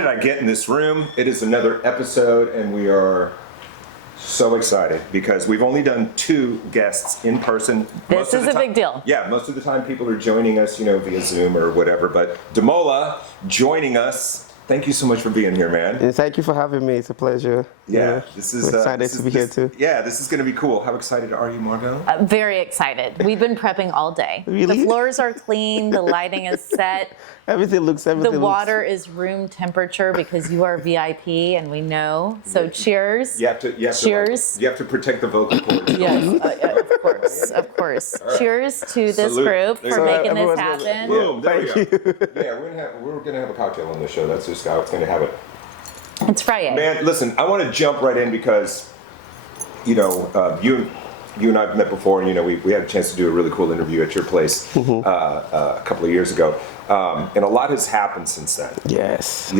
did I get in this room? It is another episode, and we are so excited because we've only done 2 guests in person. This is a big deal. Yeah, most of the time people are joining us, via Zoom or whatever. But Demola joining us. Thank you so much for being here, man. And thank you for having me. It's a pleasure. Yeah, this is I'm excited to be here too. Yeah, this is going to be cool. How excited are you, Margot? Very excited. We've been prepping all day. Really? The floors are clean. The lighting is set. Everything looks. The water is room temperature because you are VIP, and we know. So cheers. You have to cheers. You have to protect the vocal cords. Yes, of course. Right. Cheers to this group for making this happen. Boom, there we go. Yeah, we're gonna have a cocktail on the show. That's just how it's gonna have it. It's Friday. Man, listen, I want to jump right in because, you and I have met before, and we had a chance to do a really cool interview at your place a couple of years ago, and a lot has happened since then. Yes.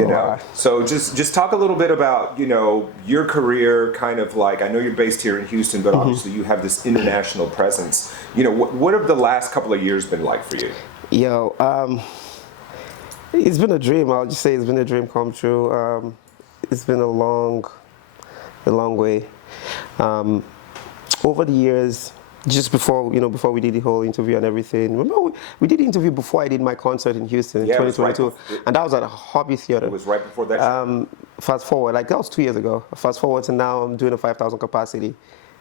So just talk a little bit about your career, kind of like, I know you're based here in Houston, but obviously you have this international presence. What have the last couple of years been like for you? It's been a dream. I'll just say it's been a dream come true. It's been a long way. Over the years, just before we did the whole interview and everything. Remember, we did the interview before I did my concert in Houston in 2022, and that was at a Hobby Theater. It was right before that. Fast forward, that was 2 years ago. Fast forward to now, I'm doing a 5,000 capacity.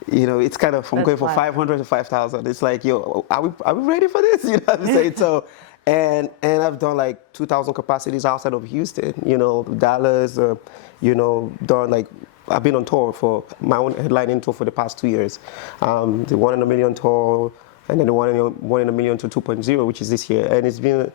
It's kind of from going from 500 to 5,000. It's like, are we ready for this? You know what I'm saying? So. And I've done like 2,000 capacities outside of Houston, Dallas, done like, I've been on tour for my own headlining tour for the past 2 years. The 1 in a Million tour, and then the 1 in a Million to 2.0, which is this year. And it's been,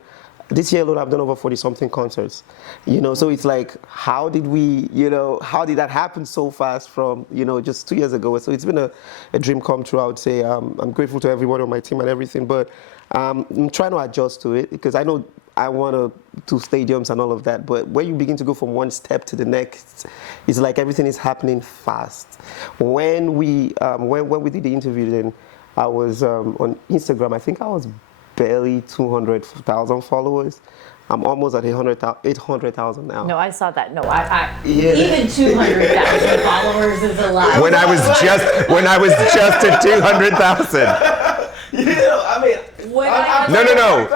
this year alone, I've done over 40-something concerts. So it's like, how did that happen so fast from, just 2 years ago? So it's been a dream come true, I would say. I'm grateful to everybody on my team and everything, but I'm trying to adjust to it because I know I want to do stadiums and all of that, but when you begin to go from one step to the next, it's like everything is happening fast. When we did the interview, then I was on Instagram. I think I was barely 200,000 followers. I'm almost at 800,000 now. No, I saw that. No, even 200,000 followers is a lot. When I was just at 200,000. No.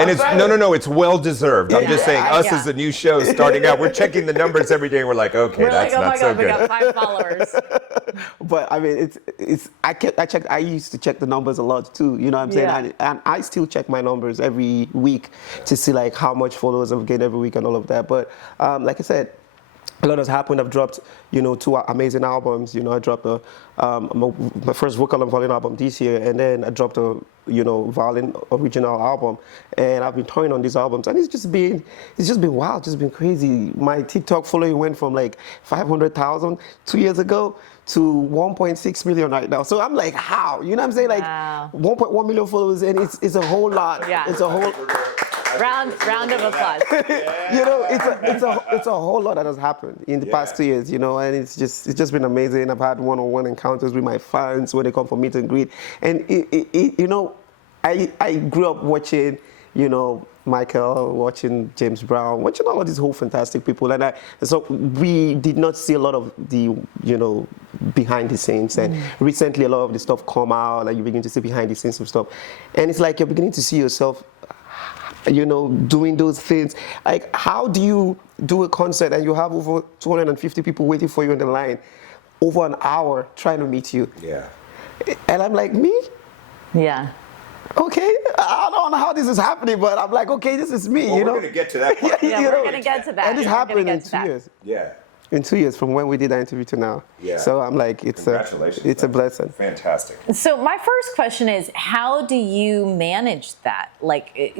And it's it's well deserved. I'm just saying, us as a new show starting out, we're checking the numbers every day, and we're like, okay, that's not so good. We got 5 followers. But I mean, I used to check the numbers a lot too. You know what I'm saying? And I still check my numbers every week to see like how much followers I've gained every week and all of that. But like I said, a lot has happened. I've dropped, 2 amazing albums. I dropped my first vocal and violin album this year, and then I dropped a, violin original album. And I've been touring on these albums, and it's just been wild, just been crazy. My TikTok following went from like 500,000 2 years ago to 1.6 million right now. So I'm like, how? You know what I'm saying? Like, wow. 1.1 million followers, and it's a whole lot. Yeah. It's a whole. Round of applause. It's a whole lot that has happened in the past 2 years, and it's just been amazing. I've had one-on-one encounters with my fans when they come for meet and greet, and I grew up watching, Michael, watching James Brown, watching all of these whole fantastic people, and so we did not see a lot of the behind the scenes. And recently, a lot of the stuff come out, like you begin to see behind the scenes of stuff, and it's like you're beginning to see yourself doing those things. Like, how do you do a concert and you have over 250 people waiting for you on the line over an hour trying to meet you? Yeah. And I'm like, me? Yeah. Okay, I don't know how this is happening, but I'm like, okay, this is me. Well, we're going to get to that part. Yeah, we're going to get to that. And this happened in 2 years. Yeah. In 2 years from when we did that interview to now. Yeah. So I'm like, it's a blessing. Fantastic. So my first question is, how do you manage that? Like,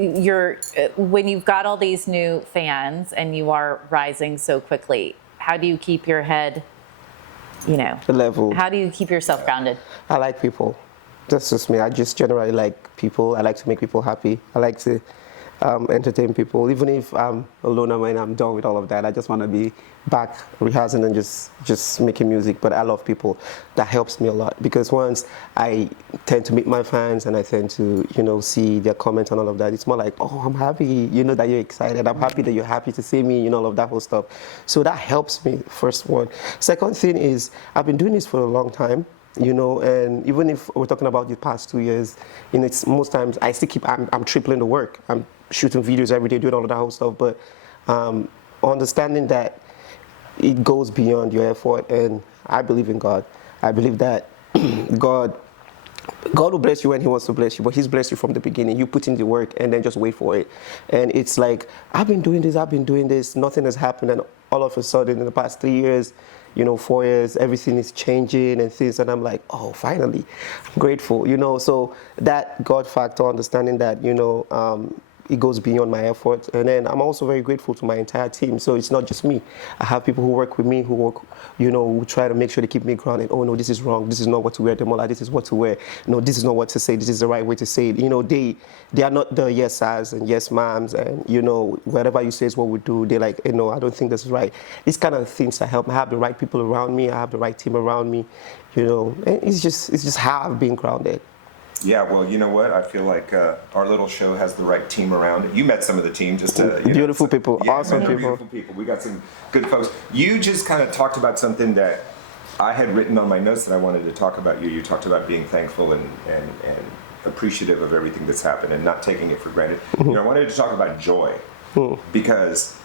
when you've got all these new fans and you are rising so quickly, how do you keep your head, level? How do you keep yourself grounded? I like people. That's just me. I just generally like people. I like to make people happy. I like to entertain people. Even if I'm alone and when I'm done with all of that, I just want to be back rehearsing and just making music. But I love people. That helps me a lot because once I tend to meet my fans and I tend to, see their comments and all of that, it's more like, oh, I'm happy, that you're excited. I'm happy that you're happy to see me, all of that whole stuff. So that helps me, first one. Second thing is, I've been doing this for a long time. And even if we're talking about the past 2 years, it's most times I still I'm tripling the work. I'm shooting videos every day, doing all of that whole stuff. But understanding that it goes beyond your effort, and I believe in God. I believe that God will bless you when He wants to bless you, but He's blessed you from the beginning. You put in the work and then just wait for it. And it's like, I've been doing this, nothing has happened, and all of a sudden in the past 3 years, 4 years, everything is changing and things, and I'm like, oh, finally, I'm grateful, So that God factor, understanding that, it goes beyond my effort. And then I'm also very grateful to my entire team. So it's not just me. I have people who work with me, who try to make sure they keep me grounded. Oh, no, this is wrong. This is not what to wear. Demola, this is what to wear. No, this is not what to say. This is the right way to say it. They are not the yes sirs and yes ma'ams. And, whatever you say is what we do. They're like, no, I don't think this is right. These kind of things that help. I have the right people around me. I have the right team around me. And it's just how I've been grounded. Yeah, well, you know what? I feel like our little show has the right team around it. You met some of the team, just beautiful people, yeah, awesome people. Beautiful people. We got some good folks. You just kind of talked about something that I had written on my notes that I wanted to talk about. You talked about being thankful and appreciative of everything that's happened and not taking it for granted. I wanted to talk about joy because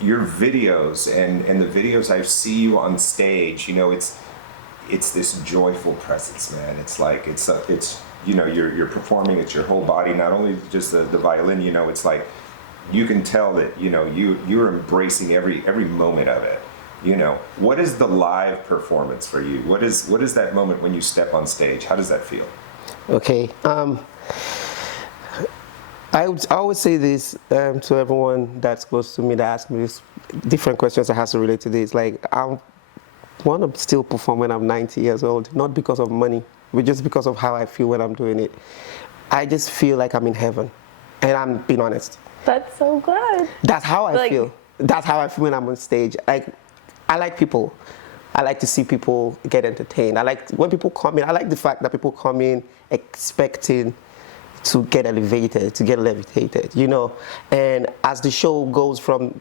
your videos and the videos I see you on stage, it's this joyful presence, man. It's like it's you're performing. It's your whole body, not only just the violin. It's like you can tell that you're embracing every moment of it. What is the live performance for you? What is that moment when you step on stage? How does that feel? Okay. I always say this to everyone that's close to me that asks me this, different questions that has to relate to this. Like, I want to still perform when I'm 90 years old, not because of money, but just because of how I feel when I'm doing it. I just feel like I'm in heaven, and I'm being honest. That's so good. That's how I feel. That's how I feel when I'm on stage. Like, I like people. I like to see people get entertained. I like when people come in. I like the fact that people come in expecting to get elevated, to get levitated, And as the show goes from,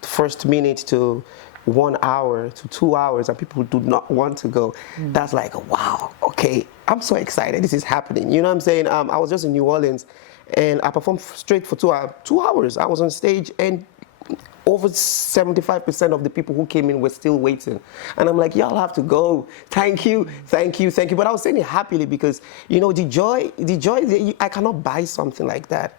first minute to 1 hour to 2 hours and people do not want to go, that's like, wow, okay, I'm so excited. This is happening. You know what I'm saying? I was just in New Orleans and I performed straight for 2 hours. I was on stage and over 75% of the people who came in were still waiting. And I'm like, y'all have to go. Thank you. But I was saying it happily because, the joy, I cannot buy something like that.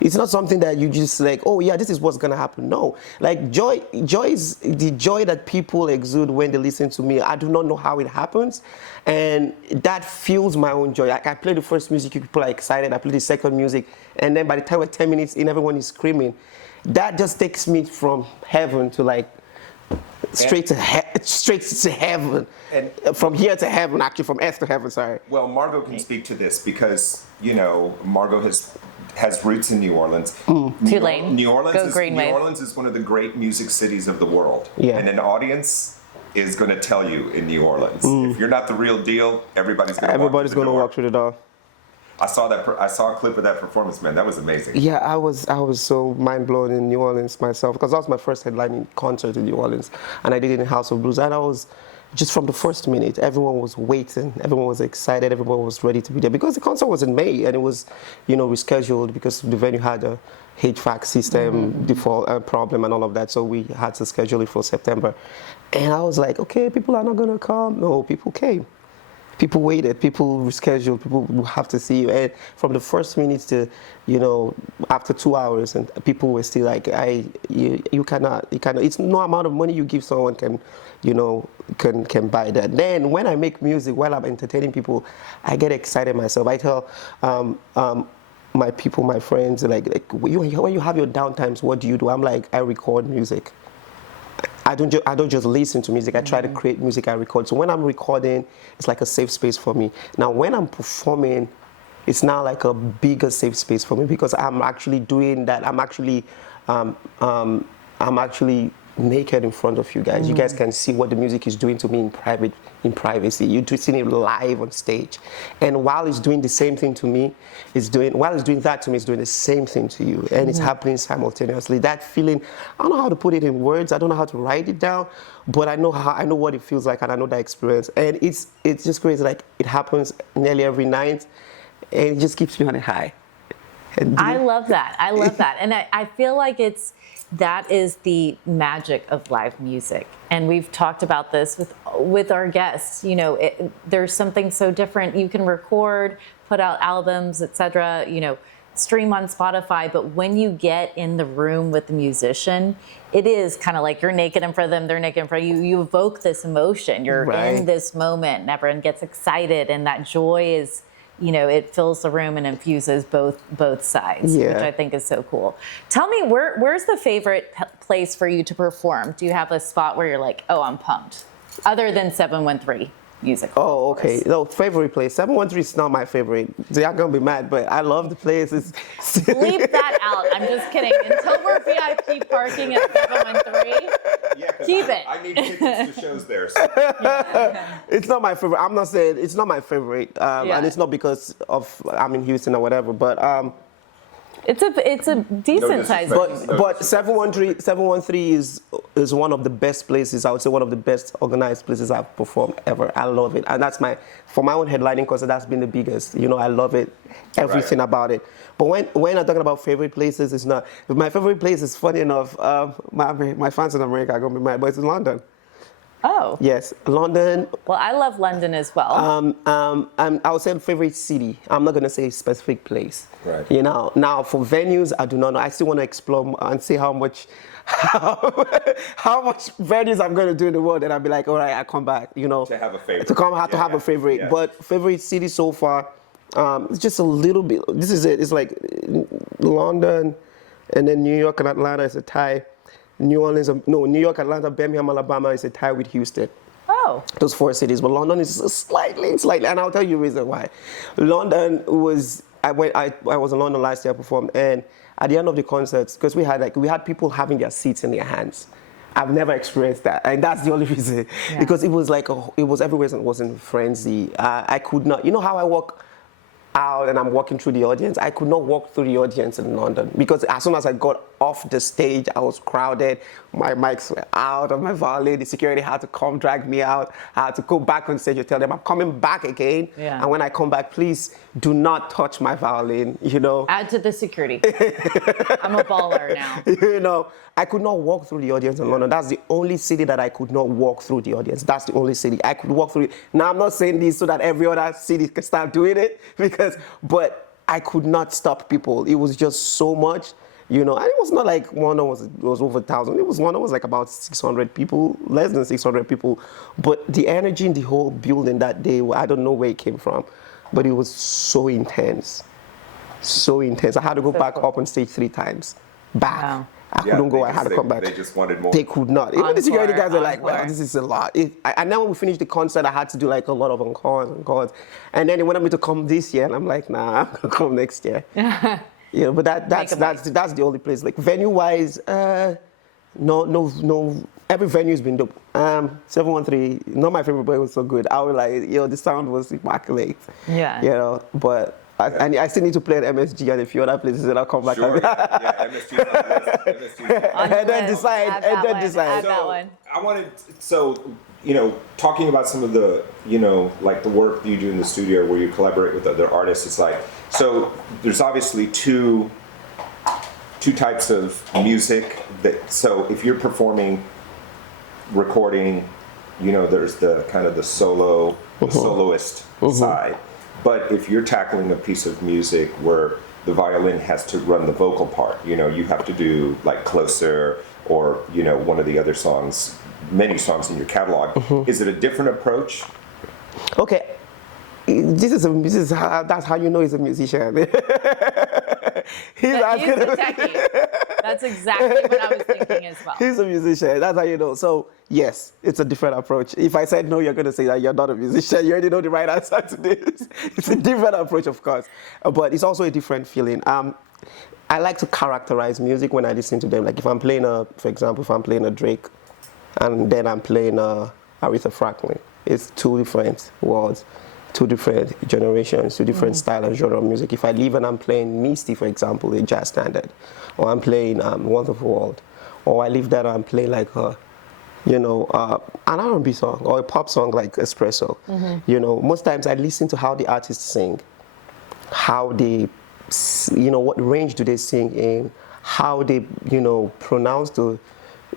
It's not something that you just like, oh yeah, this is what's gonna happen. No, like joy is the joy that people exude when they listen to me. I do not know how it happens, and that fuels my own joy. Like I play the first music, people are excited. I play the second music, and then by the time we're 10 minutes in, everyone is screaming. That just takes me from heaven to like straight to heaven, and from here to heaven, actually from earth to heaven. Sorry. Well, Margot can speak to this because Margot has roots in New Orleans. Tulane. New Orleans Green is one of the great music cities of the world. Yeah. And an audience is going to tell you in New Orleans, if you're not the real deal, everybody's going to walk through the door. I saw a clip of that performance, man. That was amazing. Yeah, I was so mind blown in New Orleans myself because that was my first headlining concert in New Orleans, and I did it in House of Blues. And I was just from the first minute, everyone was waiting, everyone was excited, everyone was ready to be there because the concert was in May and it was, rescheduled because the venue had a HVAC system default problem and all of that, so we had to schedule it for September. And I was like, okay, people are not gonna come. No, people came. People waited, people rescheduled, people will have to see you. And from the first minute to, after 2 hours, and people were still like, you cannot, it's no amount of money you give someone can buy that. Then when I make music, while I'm entertaining people, I get excited myself. I tell my people, my friends, like when you have your downtimes, what do you do? I'm like, I record music. I don't just listen to music. I try to create music. I record. So when I'm recording, it's like a safe space for me. Now, when I'm performing, it's now like a bigger safe space for me because I'm actually doing that. Um, I'm actually naked in front of you guys. You guys can see what the music is doing to me in privacy. You're seeing it live on stage. And while it's doing the same thing to me, while it's doing that to me, it's doing the same thing to you. And it's happening simultaneously. That feeling, I don't know how to put it in words. I don't know how to write it down, but I know what it feels like, and I know that experience. And it's just crazy. Like, it happens nearly every night, and it just keeps me on a high. I love that. I love that. And I feel like that is the magic of live music. And we've talked about this with our guests. You know, there's something so different. You can record, put out albums, etc., you know, stream on Spotify, but when you get in the room with the musician, it is kind of like you're naked in front of them, they're naked in front of you. You evoke this emotion. You're in this moment, and everyone gets excited, and that joy is, you know, it fills the room and infuses both sides, which I think is so cool. Tell me, where's the favorite place for you to perform? Do you have a spot where you're like, oh, I'm pumped, other than 713 music? Oh, okay. No, favorite place. 713 is not my favorite. Y'all gonna be mad, but I love the place. Bleep that out. I'm just kidding. Until we're VIP parking at 713, keep it. I need tickets to shows there. So. It's not my favorite. I'm not saying it's not my favorite, and it's not because of I'm in Houston or whatever, but it's a decent size. But 713 is one of the best places. I would say one of the best organized places I've performed ever. I love it, and that's for my own headlining concert. That's been the biggest. You know, I love it, everything about it. But when I'm talking about favorite places, it's not. My favorite place is, funny enough, my fans in America are gonna be mad, but it's in London. Oh. Yes, London. Well, I love London as well. I would say favorite city. I'm not going to say a specific place. Right. You know, now for venues, I do not know. I still want to explore and see how much venues I'm going to do in the world, and I'll be like, all right, I come back. You know, To have a favorite. To have a favorite. Yeah. But favorite city so far, it's just a little bit. This is it. It's like London, and then New York and Atlanta is a tie. New York, Atlanta, Birmingham, Alabama is a tie with Houston. Oh. Those 4 cities, but London is slightly, and I'll tell you the reason why. London was, I was in London last year, I performed, and at the end of the concerts, because we had people having their seats in their hands. I've never experienced that, and that's the only reason. Yeah. Because it was like, it was everywhere, and it was in frenzy. I could not, you know how I walk out and I'm walking through the audience? I could not walk through the audience in London because as soon as I got off the stage, I was crowded. My mics were out of my violin. The security had to come drag me out. I had to go back on stage and tell them I'm coming back again. Yeah. And when I come back, please do not touch my violin, you know. Add to the security. I'm a baller now. You know, I could not walk through the audience in London. That's the only city that I could not walk through the audience. That's the only city I could walk through it. Now, I'm not saying this so that every other city can start doing it, but I could not stop people. It was just so much, you know. And it was not like London was over 1,000. London was like about 600 people, less than 600 people. But the energy in the whole building that day, I don't know where it came from, but it was so intense. So intense. I had to go back up on stage 3 times. Back. Wow. I couldn't go. I had to come back. They just wanted more. They could not. Even the security guys were like, "Wow, this is a lot." And then when we finished the concert, I had to do like a lot of encores. And then they wanted me to come this year, and I'm like, "Nah, I'm gonna come next year." You know, but that's the only place. Like venue-wise, no. Every venue's been dope. 713, not my favorite, but it was so good. I was like, the sound was immaculate. Yeah. You know, but. I still need to play at MSG and a few other places, and I'll come back. Sure. Yeah, MSG's on the list. And then decide. Talking about some of the, like the work that you do in the studio where you collaborate with other artists, it's like, so there's obviously two types of music so if you're performing, recording, there's the kind of the soloist side. But if you're tackling a piece of music where the violin has to run the vocal part, you have to do like Closer or, one of the other songs, many songs in your catalog. Is it a different approach? Okay. That's how you know he's a musician. He's He's a techie. That's exactly what I was thinking as well. He's a musician. That's how you know. So yes, it's a different approach. If I said no, you're going to say that you're not a musician. You already know the right answer to this. It's a different approach, of course, but it's also a different feeling. I like to characterize music when I listen to them. Like if I'm playing for example, if I'm playing a Drake, and then I'm playing Aretha Franklin, it's two different worlds, two different generations, two different style and genre of music. If I leave and I'm playing Misty, for example, a jazz standard, or I'm playing Wonderful World, or I leave that and I'm playing like an R&B song or a pop song like Espresso. Most times I listen to how the artists sing, how they, what range do they sing in, how they, pronounce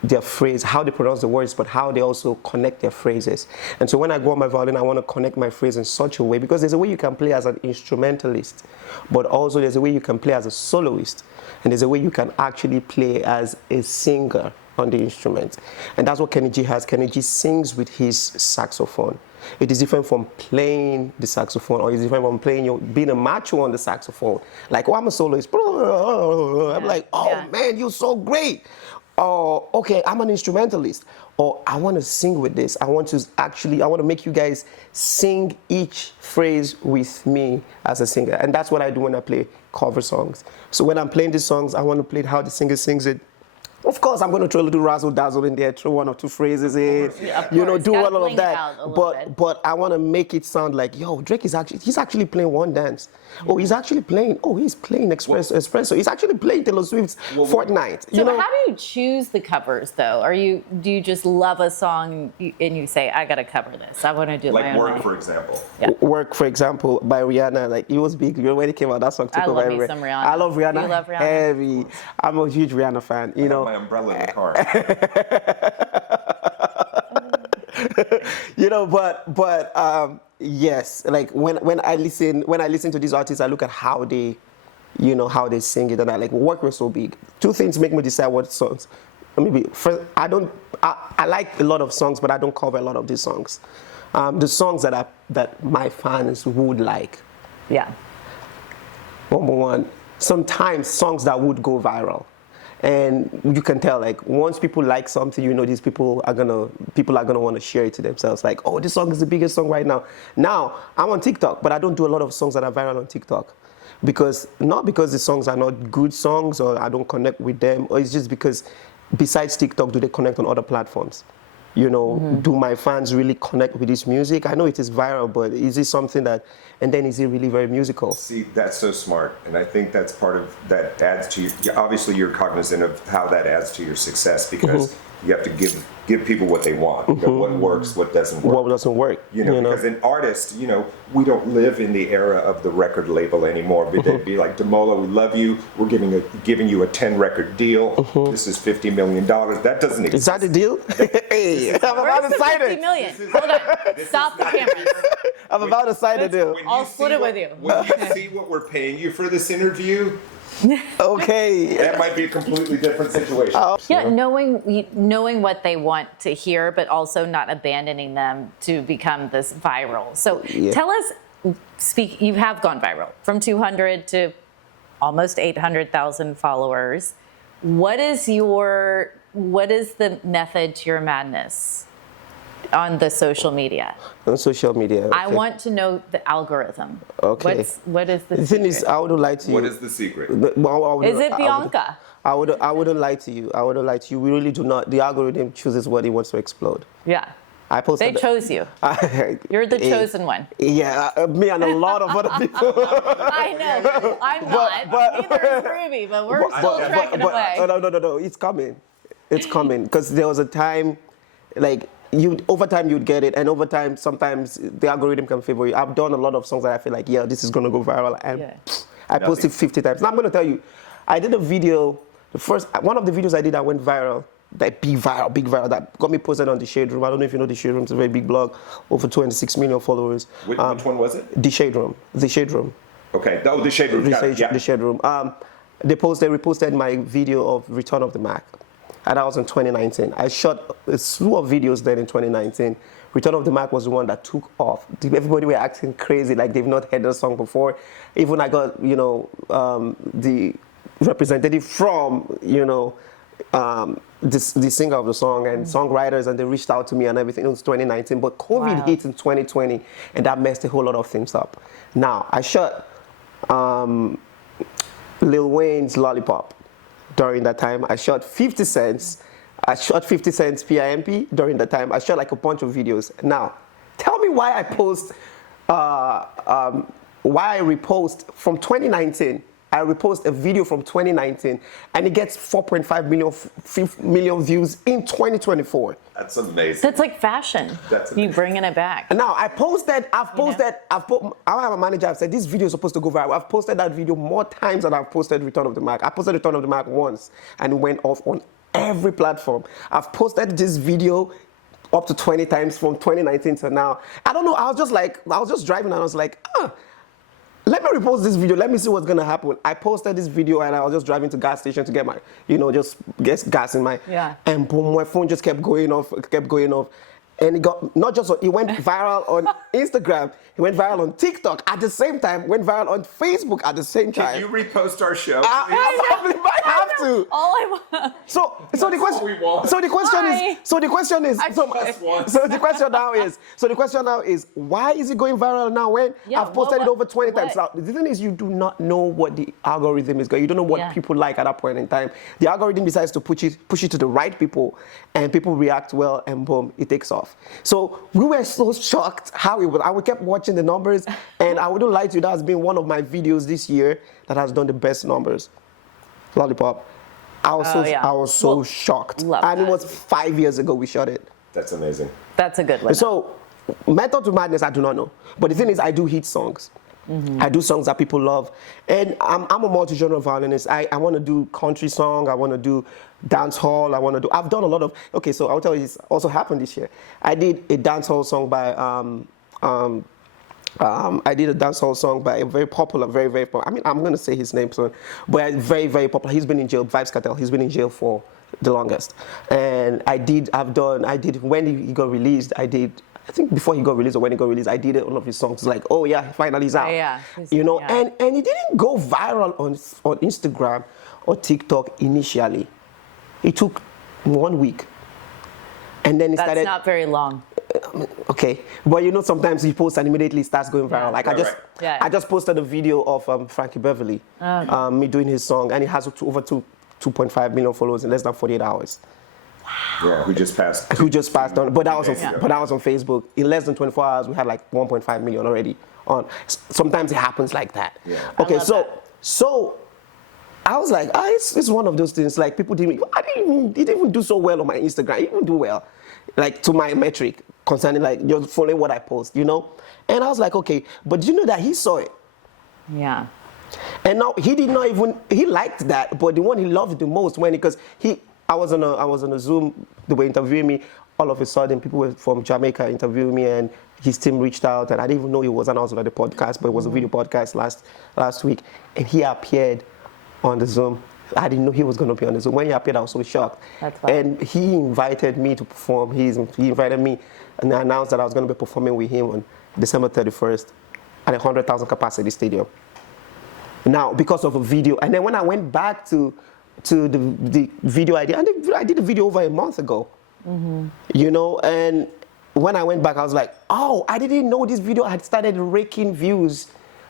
their phrase, how they pronounce the words, but how they also connect their phrases. And so when I go on my violin, I want to connect my phrase in such a way, because there's a way you can play as an instrumentalist, but also there's a way you can play as a soloist, and there's a way you can actually play as a singer on the instrument. And that's what Kenny G has. Kenny G sings with his saxophone. It is different from playing the saxophone, or it's different from being a macho on the saxophone. Like, I'm a soloist. I'm like, man, you're so great. Or, okay, I'm an instrumentalist. Or I want to sing with this. I want to make you guys sing each phrase with me as a singer. And that's what I do when I play cover songs. So when I'm playing these songs, I want to play it how the singer sings it. Of course, I'm going to throw a little razzle dazzle in there, throw one or two phrases in, do all of that. But I want to make it sound like, yo, Drake he's actually playing one dance. Oh, he's playing Espresso. He's actually playing Taylor Swift's Fortnite. So how do you choose the covers, though? Do you just love a song and you say, I got to cover this. I want to do it my own Work, way. for example. Yeah. Work, for example, by Rihanna. Like, it was big. When it came out, that song took over everywhere. Some Rihanna. I love Rihanna. You love Rihanna? Heavy. I'm a huge Rihanna fan. I have my umbrella in the car. Yes, like when I listen to these artists, I look at how they sing it, and I like, Work was so big. Two things make me decide what songs. Maybe first, I like a lot of songs, but I don't cover a lot of these songs. The songs that my fans would like. Yeah. Number one, sometimes songs that would go viral. And you can tell, like, once people like something, these people are gonna want to share it to themselves. Like, oh, this song is the biggest song right now. Now, I'm on TikTok, but I don't do a lot of songs that are viral on TikTok. Not because the songs are not good songs or I don't connect with them, or it's just because besides TikTok, do they connect on other platforms? Do my fans really connect with this music? I know it is viral, but is it something and then is it really very musical? See, that's so smart. And I think that's part of that adds to obviously you're cognizant of how that adds to your success, because you have to give people what they want. What works, what doesn't work. What doesn't work. Because an artist, we don't live in the era of the record label anymore. They'd be like, Demola, we love you. We're giving you a 10-record deal. This is $50 million. That doesn't exist. Is that the deal? Hey, I'm about to sign it. $50 million. Hold on. Stop the cameras. I'm about to sign the deal. I'll split it with you. When you see what we're paying you for this interview, okay, that might be a completely different situation. Yeah, knowing what they want to hear, but also not abandoning them to become this viral. So tell us, you have gone viral from 200 to almost 800,000 followers. What is the method to your madness on the social media? On social media. Okay. I want to know the algorithm. Okay. What is the thing secret? is, I wouldn't lie to you. What is the secret? Is it Bianca? I wouldn't lie to you. We really do not. The algorithm chooses what it wants to explode. Yeah. I posted. They chose you. You're the chosen one. Yeah, me and a lot of other people. I know. I'm not. Neither is Ruby, but we're still trekking away. No. It's coming. It's coming. Because there was a time, like, over time you'd get it, and over time sometimes the algorithm can favor you. I've done a lot of songs that I feel like, this is gonna go viral, and I posted 50 times. Now I'm gonna tell you, I did a video. One of the videos I did that went viral, that big viral, that got me posted on The Shade Room. I don't know if you know The Shade Room. It's a very big blog, over 26 million followers. Which one was it? The Shade Room. The Shade Room. Okay. Oh, The Shade Room. The Shade Room. They reposted my video of Return of the Mac. And that was in 2019. I shot a slew of videos then in 2019. Return of the Mac was the one that took off. Everybody were acting crazy, like they've not heard the song before. Even I got, the representative from, the singer of the song and songwriters, and they reached out to me and everything. It was 2019, but COVID Wow. hit in 2020, and that messed a whole lot of things up. Now, I shot Lil Wayne's Lollipop during that time. I shot 50 Cent's. I shot 50 Cent's PIMP during that time. I shot like a bunch of videos. Now, tell me why I post, why I repost from 2019. I repost a video from 2019 and it gets 4.5 million views in 2024. That's amazing. That's like fashion. That's you bringing it back. Now I have a manager. I've said this video is supposed to go viral. I've posted that video more times than I've posted Return of the Mac. I posted Return of the Mac once and it went off on every platform. I've posted this video up to 20 times from 2019 to now. I don't know. I was just driving and I was like, let me repost this video. Let me see what's gonna happen. I posted this video and I was just driving to gas station to get my, just get gas in my, and boom, my phone just kept going off, and it got it went viral on Instagram. It went viral on TikTok at the same time. Went viral on Facebook at the same time. Can you repost our show? I might have to. All I want. So the question now is why is it going viral now when I've posted it over 20 times? Now the thing is you do not know what the algorithm is going. You don't know what people like at that point in time. The algorithm decides to push it to the right people, and people react well, and boom, it takes off. So we were so shocked how it was. I kept watching the numbers, and I wouldn't lie to you, that has been one of my videos this year that has done the best numbers. Lollipop. I was so shocked. And it was 5 years ago we shot it. That's amazing. That's a good one. So, Method to Madness, I do not know. But the thing is, I do hit songs. I do songs that people love. And I'm a multi-genre violinist. I want to do country song. I want to do dance hall. I've done a lot of, so I'll tell you, this also happened this year. I did a dance hall song by, a very popular, very, very popular, I'm going to say his name soon, but very, very popular. He's been in jail, Vibes Cartel. He's been in jail for the longest. And I did, when he got released, I think before he got released or when he got released, I did all of his songs like, oh yeah, finally he's out. And it didn't go viral on Instagram or TikTok initially. It took 1 week. And then it started. That's not very long. Okay, but sometimes you post and immediately it starts going viral. I just posted a video of Frankie Beverly, me doing his song, and it has over 2.5 million followers in less than 48 hours. Yeah, who just passed on, but that was on Facebook. In less than 24 hours, we had like 1.5 million already on. Sometimes it happens like that. Yeah. Okay, so I was like, it's one of those things. Like people didn't even do so well on my Instagram. I didn't do well, like to my metric concerning like you're following what I post, And I was like, okay, but you know that he saw it. Yeah. And now he liked that, but the one he loved the most because I was on a Zoom, they were interviewing me. All of a sudden, people were from Jamaica interviewing me, and his team reached out, and I didn't even know he was announced on the podcast, but it was a video podcast last week, and he appeared on the Zoom. I didn't know he was going to be on the Zoom. When he appeared, I was so shocked. That's fine. And he invited me to perform. He invited me, and I announced that I was going to be performing with him on December 31st at a 100,000 capacity stadium. Now, because of a video, and then when I went back to the video I did a video over a month ago, and when I went back, I was like, oh, I didn't know this video had started raking views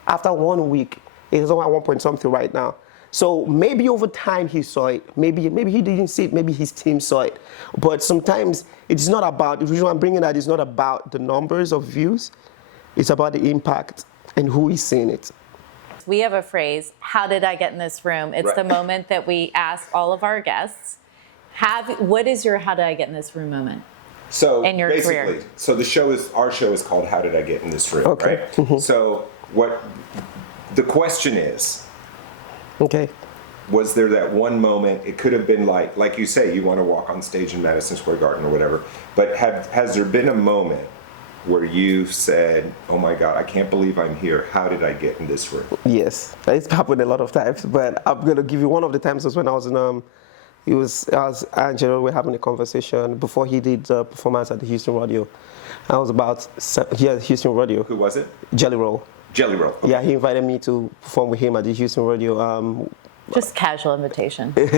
after 1 week. It's on 1 point something right now. So maybe over time he saw it. Maybe he didn't see it. Maybe his team saw it. But sometimes it's not about, the reason I'm bringing that is not about the numbers of views. It's about the impact and who is seeing it. We have a phrase, how did I get in this room? It's the moment that we ask all of our guests, what is your how did I get in this room moment? So in your career? So our show is called How Did I Get in This Room, right? Mm-hmm. So what the question is, was there that one moment, it could have been like you say, you want to walk on stage in Madison Square Garden or whatever, but has there been a moment where you said, oh my God, I can't believe I'm here. How did I get in this room? Yes, it's happened a lot of times, but I'm going to give you one of the times was when I was in, I was Angelo, we were having a conversation before he did the performance at the Houston Rodeo. I was Houston Rodeo. Who was it? Jelly Roll. Jelly Roll. Okay. Yeah, he invited me to perform with him at the Houston Rodeo. Just casual invitation. Hanging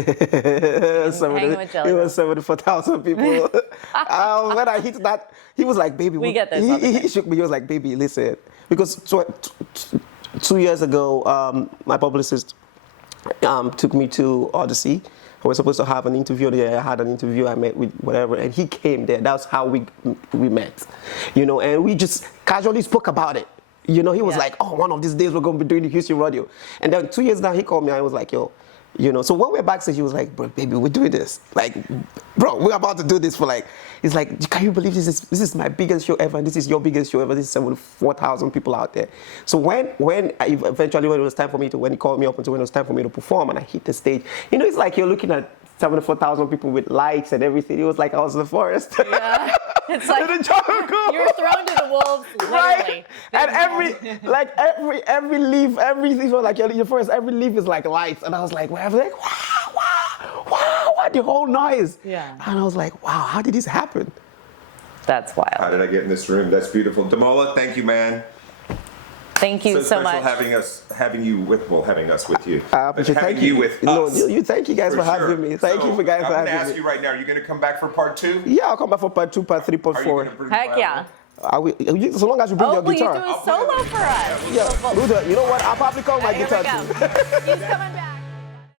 with Jelly it Roll. was 74,000 people. When I hit that, he was like, baby. We get this all the time. He shook me. He was like, baby, listen. Because 2 years ago, my publicist took me to Odyssey. I was supposed to have an interview there. I had an interview. I met with whatever, and he came there. That's how we met, and we just casually spoke about it. He was like, oh, one of these days we're going to be doing the Houston radio. And then 2 years down, he called me and I was like, yo, so when we're backstage, he was like, bro, baby, we're doing this. Like, bro, we're about to do this for he's like, can you believe this is my biggest show ever? And this is your biggest show ever. This is 74,000 people out there. So when it was time for me when he called me up until when it was time for me to perform and I hit the stage, it's like you're looking at 74,000 people with lights and everything. It was like I was in the forest. Yeah. It's like In the jungle. you're thrown to the wolves, literally. Right? And every leaf, your forest, every leaf is like lights. And I was like, wow, the whole noise. Yeah. And I was like, wow, how did this happen? That's How wild. did I get in this room? That's beautiful. Demola, thank you, man. Thank you so special much. having us with you. I appreciate But having thank you. with No, us. Thank you guys for having me. Thank you for guys for I'm having gonna ask me. you right now. Are you gonna come back for part 2? Yeah, I'll come back for part 2, part 3, part Are you 4. gonna bring the Heck yeah. violin? So long as you bring Oh, your will you do guitar. a solo for us? Yeah, you know what? I'll probably call my Here guitar we go. too. He's coming back.